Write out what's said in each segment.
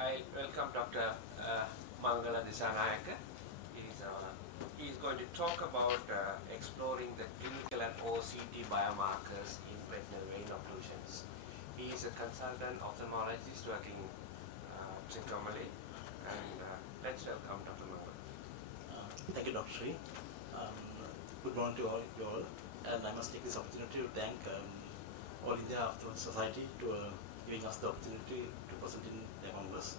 I welcome Dr. Mangala Dissanayake. He is going to talk about exploring the clinical and OCT biomarkers in retinal vein occlusions. He is a consultant ophthalmologist working Trincomalee, and let's welcome Dr. Mangala. Thank you, Dr. Sri. Good morning to all you all, and I must take this opportunity to thank All India Ophthalmology Society to giving us the opportunity to present in their Congress.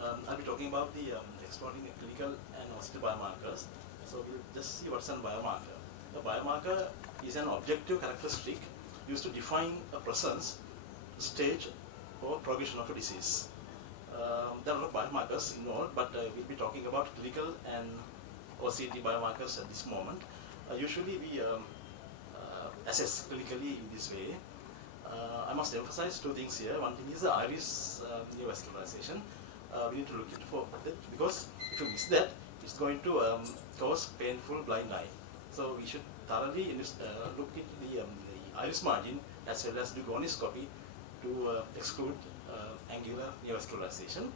I'll be talking about the exploring the clinical and OCT biomarkers. So we'll just see what's a biomarker. The biomarker is an objective characteristic used to define a presence, stage, or progression of a disease. There are a lot of biomarkers involved, but we'll be talking about clinical and OCT biomarkers at this moment. Usually we assess clinically in this way. I must emphasize two things here. One thing is the iris neovascularization. We need to look into for that, because if you miss that, it's going to cause painful blind eye. So we should thoroughly look at the iris margin as well as do gonioscopy to exclude angular neovascularization.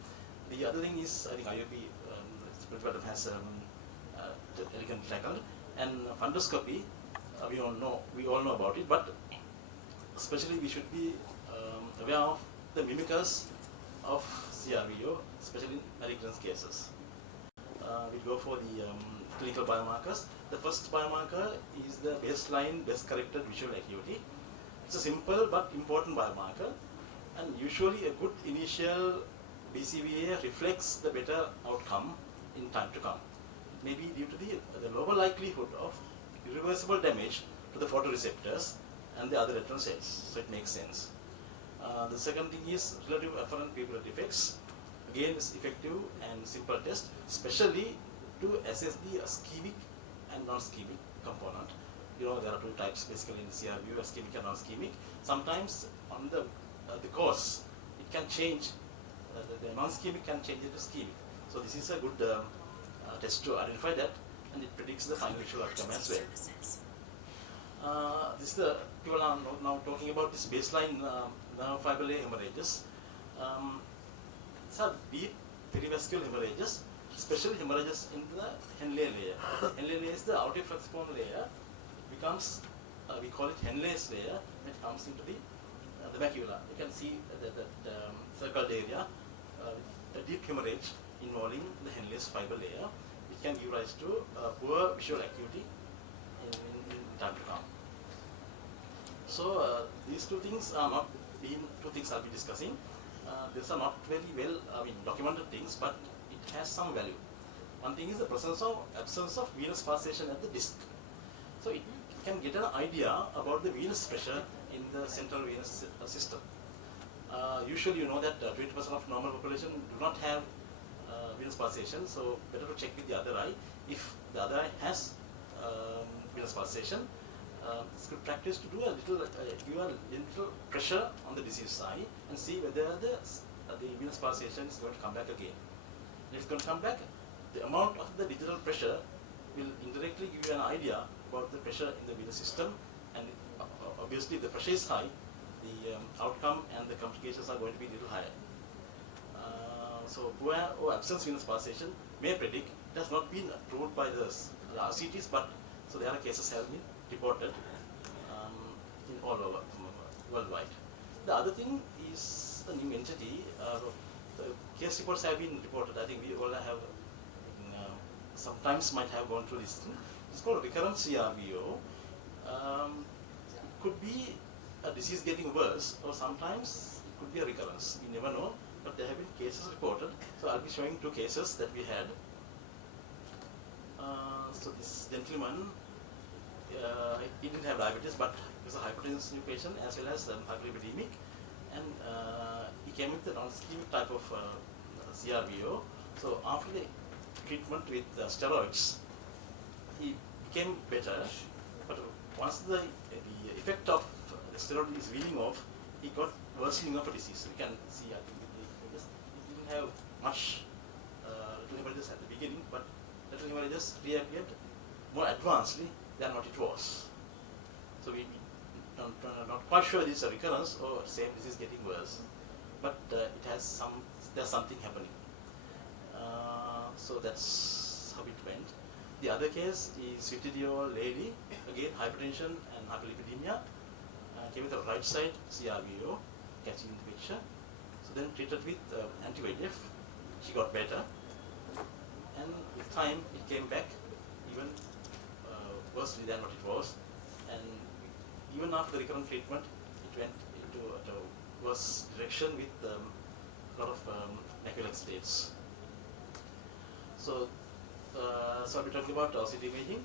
The other thing is, I think IOP has elegant record, and fundoscopy, we all know about it, but especially we should be aware of the mimickers of CRVO, especially in malignant cases. We'll go for the clinical biomarkers. The first biomarker is the baseline best corrected visual acuity. It's a simple but important biomarker, and usually a good initial BCVA reflects the better outcome in time to come. It may be due to the lower likelihood of irreversible damage to the photoreceptors and the other retinal cells, so it makes sense. The second thing is relative afferent pupillary defects. Again, it's effective and simple test, especially to assess the ischemic and non-ischemic component. You know, there are two types basically in CRVO, ischemic and non-ischemic. Sometimes on the course, it can change, the non-ischemic can change into ischemic. So this is a good test to identify that, and it predicts the final visual outcome as well. This is the people are now talking about this baseline nerve fiber layer hemorrhages. These are deep perivascular hemorrhages, especially hemorrhages in the Henle layer. Henle layer is the outer falciform layer. It becomes, we call it Henle's layer, when it comes into the macula. You can see that circled area, a deep hemorrhage involving the Henle's fiber layer, which can give rise to poor visual acuity in time to come. So these two things are not two things I'll be discussing. These are not very well documented things, but it has some value. One thing is the absence of venous pulsation at the disc. So it can get an idea about the venous pressure in the central venous system. Usually you know that 20% of normal population do not have venous pulsation, so better to check with the other eye. If the other eye has venous pulsation, it's good practice to do give a little pressure on the diseased eye and see whether the venous pulsation is going to come back again. If it's going to come back, the amount of the digital pressure will indirectly give you an idea about the pressure in the venous system, and obviously if the pressure is high, the outcome and the complications are going to be a little higher. So poor or absence venous pulsation may predict. It has not been proved by the RCTs, but so there are cases have been reported in all over worldwide. The other thing is the new entity. The case reports have been reported. I think we all have sometimes might have gone through this thing. It's called recurrent CRVO. It could be a disease getting worse, or sometimes it could be a recurrence. We never know, but there have been cases reported. So I'll be showing two cases that we had. So this gentleman, he didn't have diabetes, but he was a hypertensive patient as well as hyperlipidemic, and he came with a non-ischemic type of CRVO. So after the treatment with steroids, he became better, but once the effect of the steroid is weaning off, he got worsening of a disease. You can see, I think he didn't have much little hemorrhages at the beginning, but little hemorrhages reappeared more advancedly than what it was. So we not quite sure this is a recurrence or same disease getting worse, but it has some there's something happening. So that's how it went. The other case is 50-year-old lady, again hypertension and hyperlipidemia, came with the right side CRVO, catching in the picture. So then treated with anti-VEGF, she got better, and with time it came back even worse than what it was, and even after the recurrent treatment, it went into a worse direction with a lot of macular states. So, so I'll be talking about OCT imaging.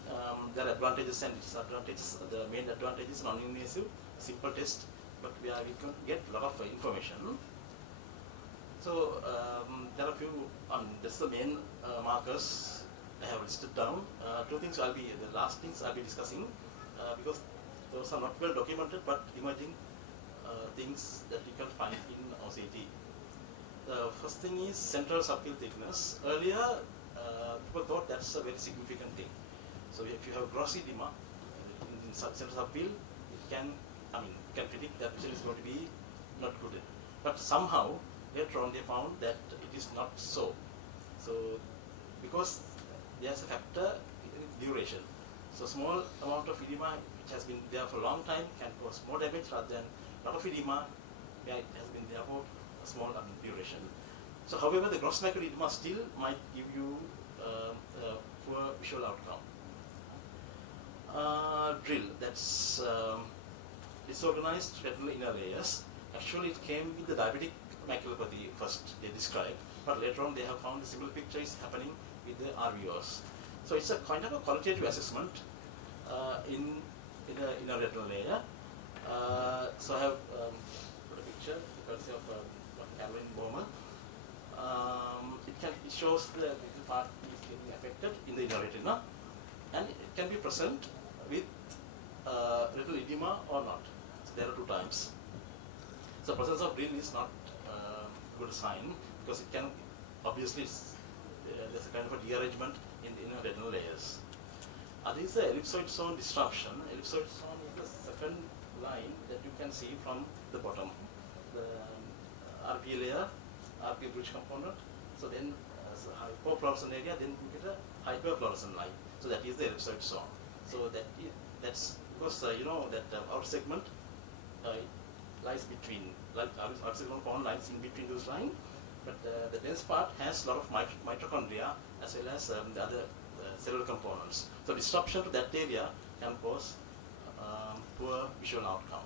There are advantages and disadvantages. The main advantage is non-invasive, simple test, but we can get a lot of information. So there are a few. That's the main markers I have listed down. Two things the last things I'll be discussing because those are not well documented, but emerging things that you can find in OCT. The first thing is central subfield thickness. Earlier, people thought that's a very significant thing. So if you have gross edema in central subfield, it can, you can predict that vision is going to be not good. But somehow, later on they found that it is not so. So, because there's a factor in duration. So small amount of edema which has been there for a long time can cause more damage rather than a lot of edema where it has been there for a small duration. So however, the gross macular edema still might give you a poor visual outcome. Drill, that's disorganized retinal inner layers. Actually, it came with the diabetic maculopathy first they described, but later on they have found a similar picture is happening with the RVOs. So it's a kind of a qualitative assessment in a retinal layer. So I have put a picture courtesy of Caroline Bowman. It shows the little part is getting affected in the inner retina, and it can be present with retinal edema or not. So there are two types. So presence of drill is not a good sign because it can obviously there's a kind of a dearrangement in the inner retinal layers. This is the ellipsoid zone disruption. Ellipsoid zone is the second line that you can see from the bottom. The RPA layer, RPA bridge component. So then as a hypofluorescent area, then you get a hyperfluorescent line. So that is the ellipsoid zone. So that's because you know that our segment lies between, like our segment component lies in between those lines. But the dense part has a lot of mitochondria as well as the other cellular components. So disruption to that area can cause poor visual outcome.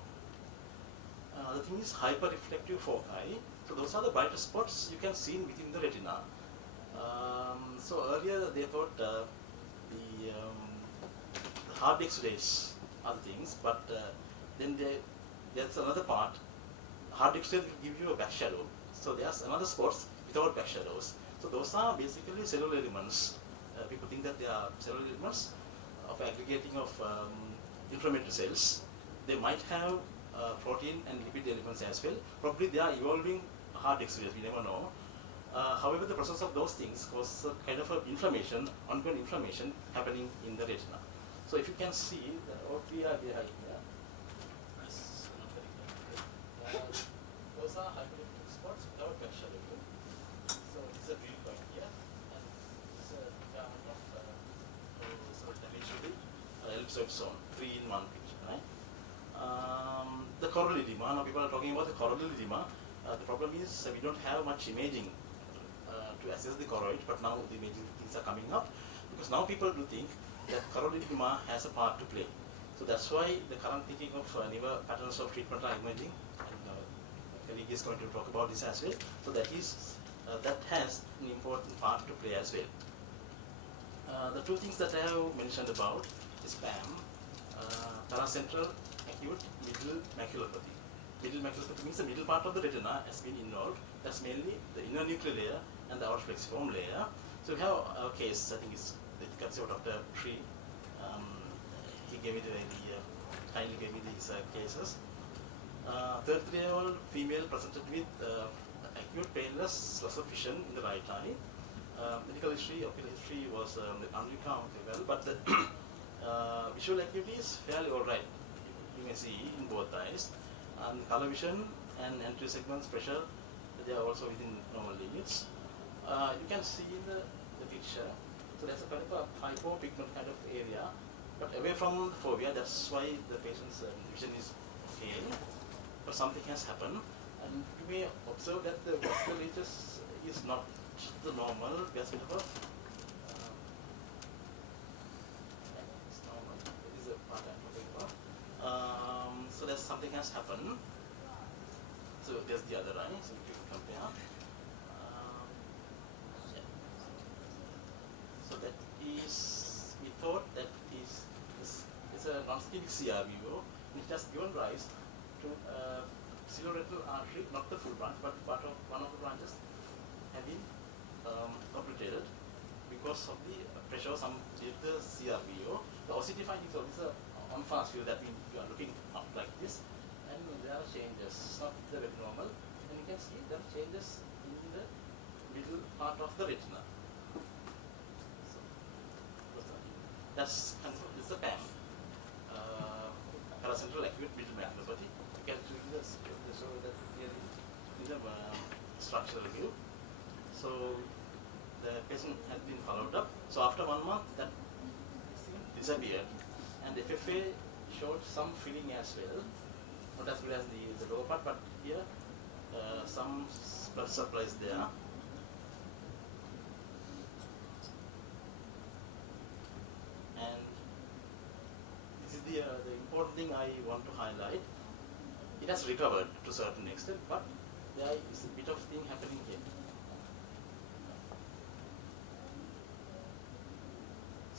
The thing is hyperreflective foci. So those are the brighter spots you can see within the retina. So earlier they thought the hard X-rays are the things, but then there's another part. Hard X-rays will give you a back shadow. So there's another spots without back shadows. So those are basically cellular elements. People think that they are cellular elements of aggregating of inflammatory cells. They might have protein and lipid elements as well. Probably they are evolving hard X-rays, we never know. However, the process of those things causes a kind of inflammation, ongoing inflammation happening in the retina. So if you can see, what we are behind here is not very clear. Those are hyperliptic spots without back shadow. So it's a drill point here, and it's a amount of ellipsoid zone, 3 in 1 picture, right? The choroidal edema. Now people are talking about the choroidal edema. The problem is we don't have much imaging to assess the choroid, but now the imaging things are coming up because now people do think that choroidal edema has a part to play. So that's why the current thinking of newer patterns of treatment are emerging. Colleague is going to talk about this as well. So that has an important part to play as well. The two things that I have mentioned about is PAM, paracentral acute middle maculopathy. Middle maculopathy means the middle part of the retina has been involved. That's mainly the inner nuclear layer and the outer plexiform layer. So we have a case, I think it's the courtesy of Dr. Tree. He gave me kindly gave me these cases. 33-year-old female presented with acute painless loss of vision in the right eye. Medical history, ocular history was unrecounted, but the visual acuity is fairly alright. You may see in both eyes. Color vision and anterior segments pressure, they are also within normal limits. You can see in the picture, so there's a kind of a hypopigment kind of area, but away from the fovea, that's why the patient's vision is okay. But something has happened, and you may observe that the vasculature is not the normal vascular. It's normal. It is a part I'm talking about. So there's something has happened. So there's the other eye. So we can compare. Yeah. So that is, we thought that is a non-ischemic CRVO, which has given rise to cerebroretinal artery, not the full branch, but part of one of the branches have been obliterated because of the pressure some did the CRVO. The OCT findings of this on fast view that we are looking up like this, and there are changes, not the very normal, and you can see there are changes in the middle part of the retina. So, that's this is a PAM, paracentral acute middle maculopathy. You can see this, so that clearly in the structural view. So the patient had been followed up. So after 1 month, that disappeared, and FFA showed some filling as well, not as good as the lower part, but here some blood supply is there. And this is the important thing I want to highlight. It has recovered to a certain extent, but there is a bit of thing happening here.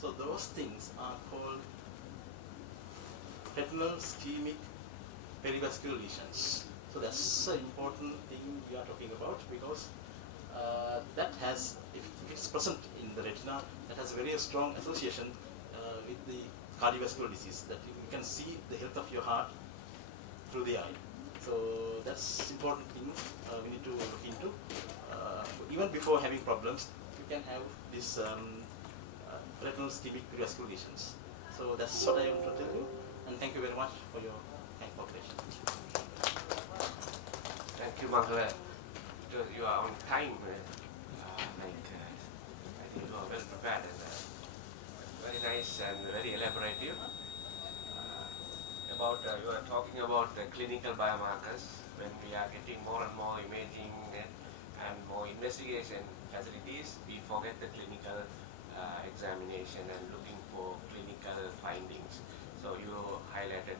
So those things are called retinal ischemic perivascular lesions. So that's an important thing we are talking about, because that has, if it's present in the retina, that has a very strong association with the cardiovascular disease, that you can see the health of your heart through the eye. So that's important thing we need to look into. Even before having problems, you can have this retinal ischemic perivascular lesions. So that's what I want to tell you, and thank you very much for your kind cooperation. Thank you, Mangala. You are on time. I think you are well prepared and very nice and very elaborative. You are talking about clinical biomarkers. When we are getting more and more imaging and more investigation facilities, we forget the clinical examination and looking for clinical findings. So you highlighted